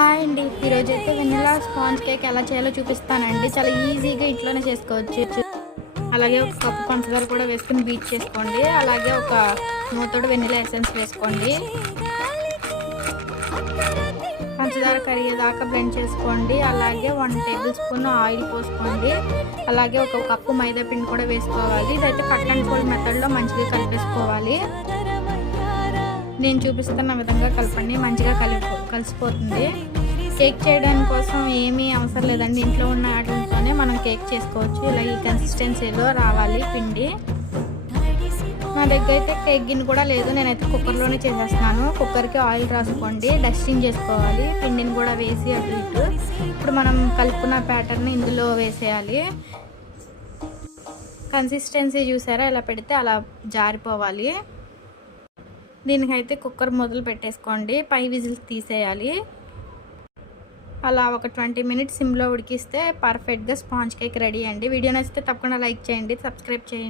Hi అండి, ఈరోజైతే vanilla sponge cake ఎలా చేయాలో చూపిస్తానండి. చాలా ఈజీగా ఇంట్లోనే చేసుకోవచ్చు. అలాగే ఒక కప్పు పంచదార కూడా వేసుకుని బీట్ చేసుకోండి. అలాగే ఒక మూతోడు వెనిలా ఎసెన్స్ వేసుకోండి. పంచదార కరిగేదాకా బ్లెండ్ చేసుకోండి. అలాగే 1 టేబుల్ స్పూన్ ఆయిల్ పోసుకోండి. అలాగే ఒక కప్పు మైదా పిండి కూడా వేసుకోవాలి. ఇదైతే కట్ అండ్ ఫోల్డ్ మెథడ్లో మంచిగా కలిపేసుకోవాలి. నేను చూపిస్తున్న విధంగా కలపండి, మంచిగా కలిసిపోతుంది. కేక్ చేయడానికి కోసం ఏమీ అవసరం లేదండి, ఇంట్లో ఉన్న వాటితోనే మనం కేక్ చేసుకోవచ్చు. ఇలా ఈ కన్సిస్టెన్సీలో రావాలి పిండి. నా దగ్గర అయితే కేక్ గిన్నె కూడా లేదు, నేనైతే కుక్కర్లోనే చేసేస్తున్నాను. కుక్కర్కి ఆయిల్ రాసుకోండి, డస్టింగ్ చేసుకోవాలి. పిండిని కూడా వేసి అటు ఇటు. ఇప్పుడు మనం కలుపుకున్న ప్యాటర్న్ ఇందులో వేసేయాలి. కన్సిస్టెన్సీ చూసారా, ఇలా పెడితే అలా జారిపోవాలి. దీనికైతే కుక్కర్ మొదలు పెట్టేసుకోండి, పై విజిల్స్ తీసేయాలి. అలా ఒక 20 మినిట్స్ సిమ్లో ఉడికిస్తే పర్ఫెక్ట్గా స్పాంజ్ కేక్ రెడీ అండి. వీడియో నచ్చితే తప్పకుండా లైక్ చేయండి, సబ్స్క్రైబ్ చేయండి.